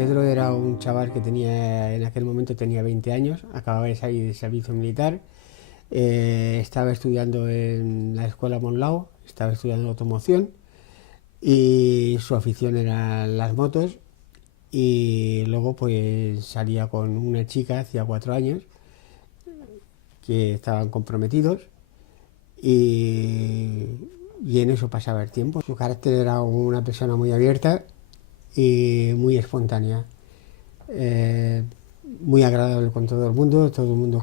Pedro era un chaval que tenía, en aquel momento tenía 20 años, acababa de salir de servicio militar, estaba estudiando en la escuela Monlau, estaba estudiando automoción y su afición eran las motos y luego pues salía con una chica hacía 4 años que estaban comprometidos y, y en eso pasaba el tiempo. Su carácter era una persona muy abierta y muy espontánea. eh, Muy agradable con todo el mundo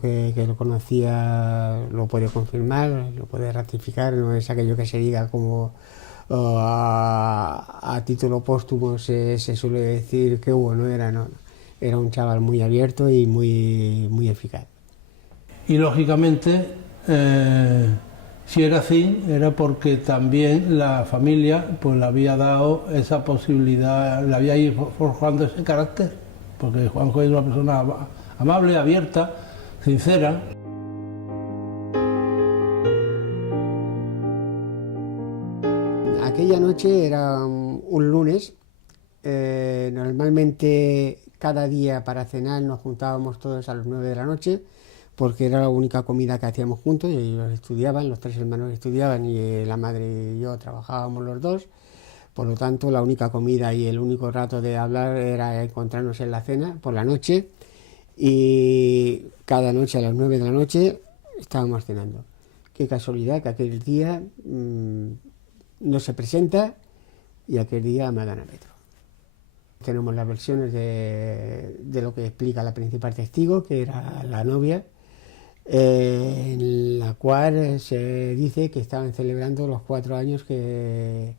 que lo conocía lo puede confirmar, lo puede ratificar, no es aquello que se diga como a título póstumo se suele decir que bueno era, no, no. Era un chaval muy abierto y muy eficaz. Y lógicamente, si era así, era porque también la familia pues le había dado esa posibilidad, le había ido forjando ese carácter, porque Juanjo es una persona amable, abierta, sincera. Aquella noche era un lunes. Normalmente cada día para cenar nos juntábamos todos a las 9 de la noche porque era la única comida que hacíamos juntos y ellos estudiaban, los tres hermanos estudiaban y la madre y yo trabajábamos los dos. Por lo tanto, la única comida y el único rato de hablar era encontrarnos en la cena por la noche y cada noche a las 9 de la noche estábamos cenando. Qué casualidad que aquel día no se presenta y aquel día matan a Pedro. Tenemos las versiones de lo que explica la principal testigo, que era la novia, en la cual se dice que estaban celebrando los 4 años que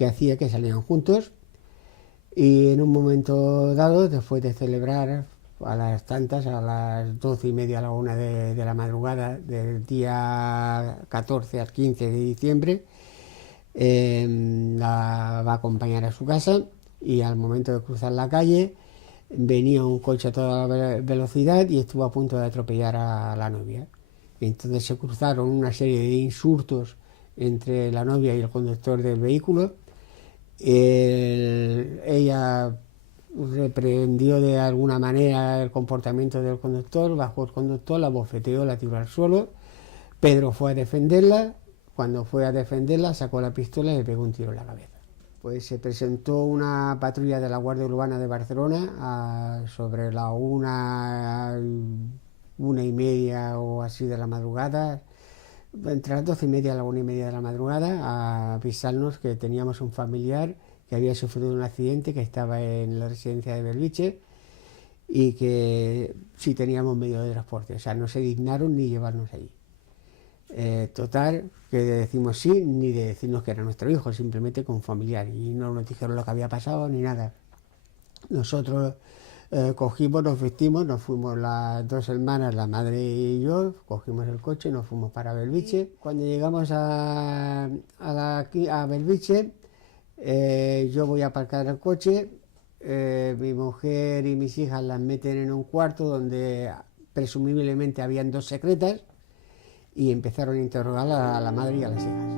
hacía que salían juntos y en un momento dado, después de celebrar a las tantas, a las 12:30 a la 1 de la madrugada del día 14 al 15 de diciembre, la va a acompañar a su casa y al momento de cruzar la calle venía un coche a toda velocidad y estuvo a punto de atropellar a la novia. Entonces se cruzaron una serie de insultos entre la novia y el conductor del vehículo. Ella reprendió de alguna manera el comportamiento del conductor, bajó el conductor, la bofeteó, la tiró al suelo. Pedro fue a defenderla. Cuando fue a defenderla, sacó la pistola y le pegó un tiro en la cabeza. Pues se presentó una patrulla de la Guardia Urbana de Barcelona sobre la 1:30 o así de la madrugada, entre las 12:30 y la 1:30 de la madrugada, a avisarnos que teníamos un familiar que había sufrido un accidente, que estaba en la residencia de Belviche y que sí teníamos medio de transporte. O sea, no se dignaron ni llevarnos allí. Total, que decimos sí, ni de decirnos que era nuestro hijo, simplemente con familiar. Y no nos dijeron lo que había pasado ni nada. Nosotros cogimos, nos vestimos, nos fuimos las dos hermanas, la madre y yo, cogimos el coche y nos fuimos para Belviche. Cuando llegamos a Belviche, yo voy a aparcar el coche, mi mujer y mis hijas las meten en un cuarto donde presumiblemente habían dos secretas y empezaron a interrogar a la madre y a las hijas.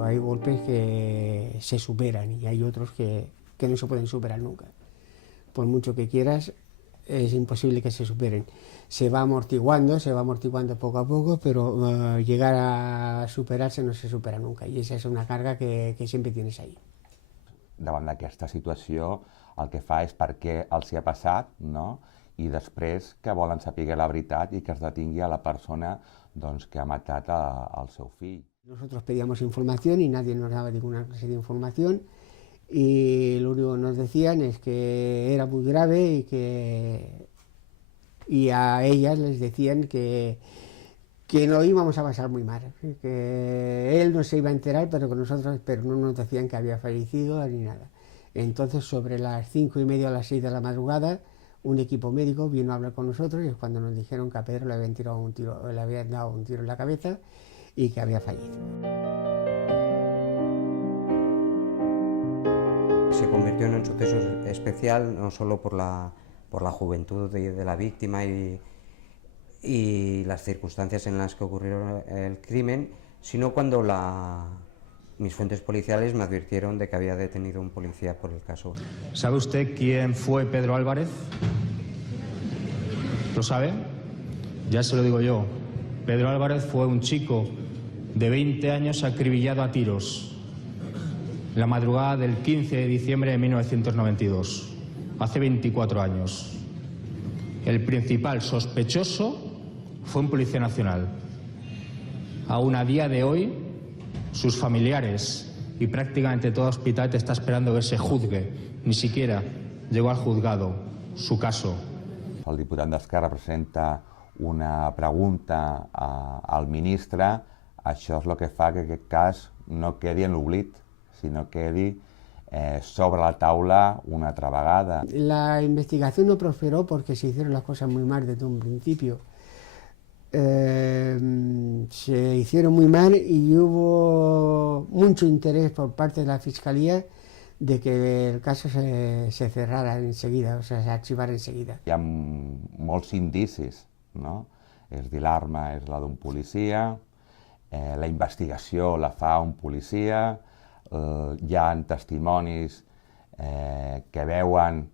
Hay golpes que se superan y hay otros que no se pueden superar nunca. Por mucho que quieras, es imposible que se superen. Se va amortiguando poco a poco, pero llegar a superarse no se supera nunca. Y esa es una carga que siempre tienes ahí. Davant d'aquesta situació el que fa és perquè els hi ha passat, no? I després que volen saber la veritat i que es detingui a la persona doncs, que ha matat el seu fill. Nosotros pedíamos información y nadie nos daba ninguna clase de información y lo único que nos decían es que era muy grave y a ellas les decían que lo íbamos a pasar muy mal, que él no se iba a enterar, pero no nos decían que había fallecido ni nada. Entonces, sobre las 5:30 o las 6 de la madrugada, un equipo médico vino a hablar con nosotros y es cuando nos dijeron que a Pedro le habían dado un tiro en la cabeza y que había fallecido. Se convirtió en un suceso especial no solo por la juventud de la víctima y las circunstancias en las que ocurrió el crimen, sino cuando mis fuentes policiales me advirtieron de que había detenido a un policía por el caso. ¿Sabe usted quién fue Pedro Álvarez? ¿Lo sabe? Ya se lo digo yo. Pedro Álvarez fue un chico de 20 años acribillado a tiros la madrugada del 15 de diciembre de 1992, hace 24 años. El principal sospechoso fue un policía nacional. Aún a día de hoy, sus familiares y prácticamente todo Hospitalet está esperando que se juzgue. Ni siquiera llegó al juzgado su caso. El diputat d'Esquerra presenta una pregunta al ministre. Això és el que fa que aquest cas no quedi en l'oblit, sinó quedi sobre la taula una altra vegada. La investigación no prosperó porque se hicieron las cosas muy mal desde un principio. Se hicieron muy mal y hubo mucho interés por parte de la Fiscalía de que el caso se cerrara enseguida, o sea, se archivara enseguida. Hi ha molts indicis, no? És a dir, l'arma és la d'un policia, la investigació la fa un policia, hi ha testimonis que veuen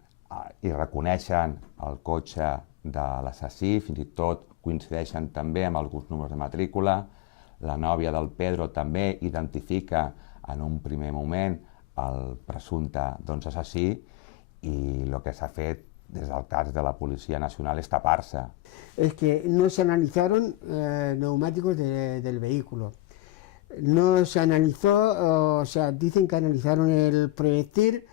i reconeixen el cotxe de l'assassí, fins i tot coincideixen també amb alguns números de matrícula. La nòvia del Pedro també identifica en un primer moment el presumpte assassí i el que s'ha fet des del cas de la Policía Nacional es taparse. Es que no se analizaron neumáticos del vehículo. No se analizó, o sea, dicen que analizaron el proyectil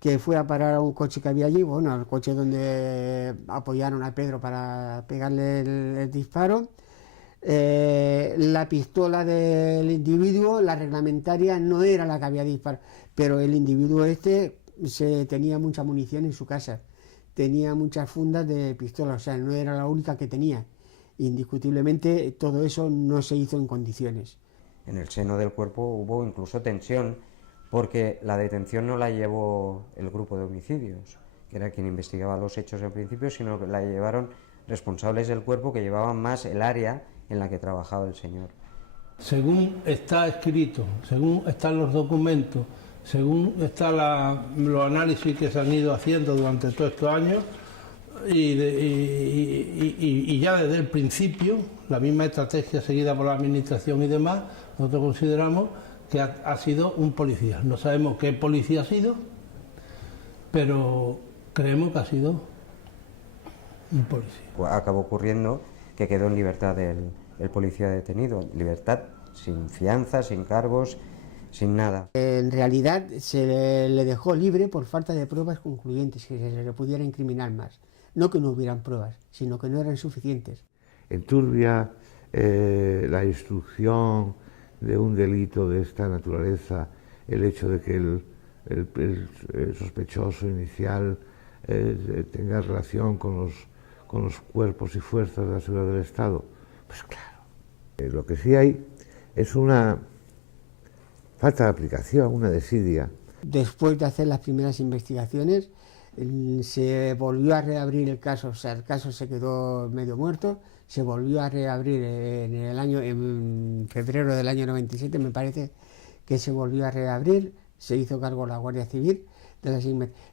que fue a parar a un coche que había allí, bueno, al coche donde apoyaron a Pedro para pegarle el disparo. La pistola del individuo, la reglamentaria, no era la que había disparado, pero el individuo tenía mucha munición en su casa, tenía muchas fundas de pistola, o sea, no era la única que tenía. Indiscutiblemente todo eso no se hizo en condiciones. En el seno del cuerpo hubo incluso tensión, porque la detención no la llevó el grupo de homicidios, que era quien investigaba los hechos en principio, sino que la llevaron responsables del cuerpo que llevaban más el área en la que trabajaba el señor. Según está escrito, según están los documentos, según están los análisis que se han ido haciendo durante todos estos años, y ya desde el principio, la misma estrategia seguida por la administración y demás, nosotros consideramos que ha sido un policía. No sabemos qué policía ha sido, pero creemos que ha sido un policía. Acabó ocurriendo que quedó en libertad el policía detenido, libertad sin fianza, sin cargos, sin nada. En realidad se le dejó libre por falta de pruebas concluyentes, que se le pudiera incriminar más. No que no hubieran pruebas, sino que no eran suficientes. Enturbia la instrucción de un delito de esta naturaleza el hecho de que el sospechoso inicial tenga relación con los cuerpos y fuerzas de la seguridad del Estado. Pues claro, lo que sí hay es una falta de aplicación, una desidia. Después de hacer las primeras investigaciones, se volvió a reabrir el caso, o sea, el caso se quedó medio muerto, se volvió a reabrir en febrero del año 97, me parece que se volvió a reabrir, se hizo cargo la Guardia Civil,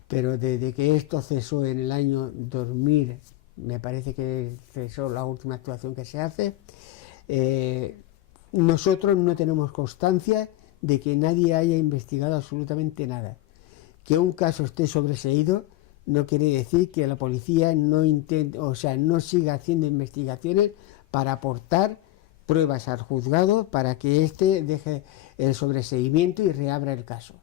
pero desde que esto cesó en el año 2000, me parece que cesó la última actuación que se hace, nosotros no tenemos constancia de que nadie haya investigado absolutamente nada. Que un caso esté sobreseído no quiere decir que la policía no siga haciendo investigaciones para aportar pruebas al juzgado para que éste deje el sobreseimiento y reabra el caso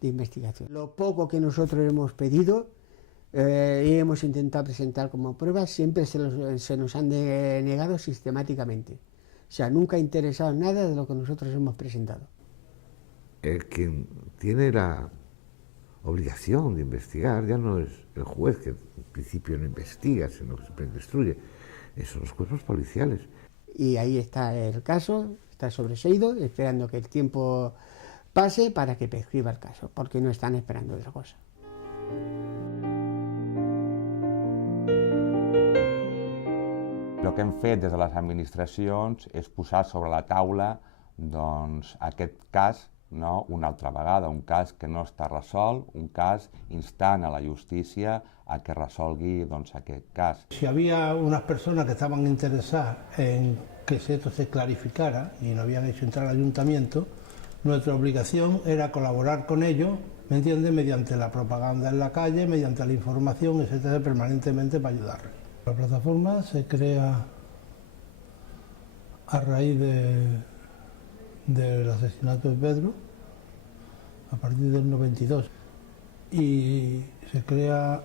de investigación. Lo poco que nosotros hemos pedido y hemos intentado presentar como pruebas siempre se nos han denegado sistemáticamente. O sea, nunca ha interesado nada de lo que nosotros hemos presentado. El quien tiene la obligación de investigar ya no es el juez, que en principio no investiga, sino que siempre destruye, son los cuerpos policiales. Y ahí está el caso, está sobreseído, esperando que el tiempo pase para que prescriba el caso, porque no están esperando otra cosa. El que hem fet des de les administracions és posar sobre la taula doncs, aquest cas, no, una altra vegada, un cas que no està resolt, un cas instant a la justícia a que resolgui doncs, aquest cas. Si había unas personas que estaban interesadas en que esto se clarificara y no habían hecho entrar al ayuntamiento, nuestra obligación era colaborar con ellos, ¿me entiendes?, mediante la propaganda en la calle, mediante la información, etcétera, permanentemente para ayudarles. La plataforma se crea a raíz del asesinato de Pedro, a partir del 92, y se crea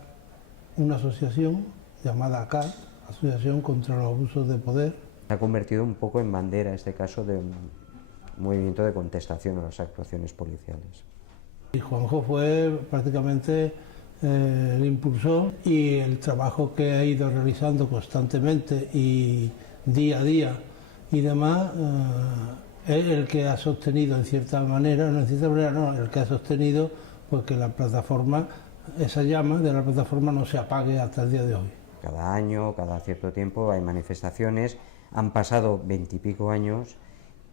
una asociación llamada ACAD, Asociación contra los Abusos de Poder. Se ha convertido un poco en bandera este caso de un movimiento de contestación a las actuaciones policiales. Y Juanjo fue prácticamente el impulsor, y el trabajo que ha ido realizando constantemente y día a día y demás, es el que ha sostenido el que ha sostenido pues que la plataforma, esa llama de la plataforma no se apague hasta el día de hoy. Cada año, cada cierto tiempo hay manifestaciones, han pasado 20 y pico años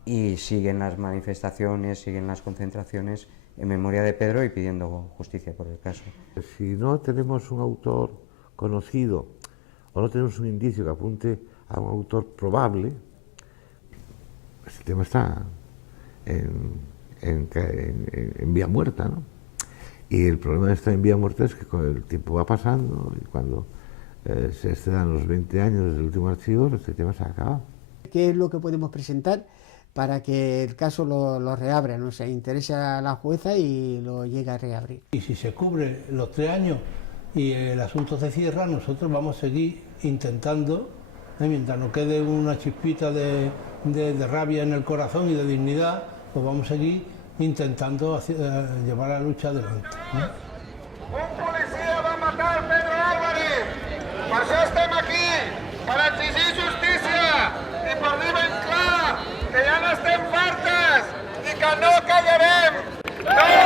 y siguen las manifestaciones, siguen las concentraciones en memoria de Pedro y pidiendo justicia por el caso. Si no tenemos un autor conocido o no tenemos un indicio que apunte a un autor probable, este tema está en vía muerta, ¿no? Y el problema de estar en vía muerta es que con el tiempo va pasando y cuando se excedan los 20 años desde el último archivo, este tema se acaba. ¿Qué es lo que podemos presentar para que el caso lo reabra, no se interesa a la jueza y lo llegue a reabrir? Y si se cubre los 3 años y el asunto se cierra, nosotros vamos a seguir intentando, mientras nos quede una chispita de rabia en el corazón y de dignidad, pues vamos a seguir intentando llevar la lucha adelante, ¿no? Un policia va matar Pedro Álvarez. Per això estem aquí, per exigir justícia i per dir ben clar que ja n'estem fartes i que no callarem. No!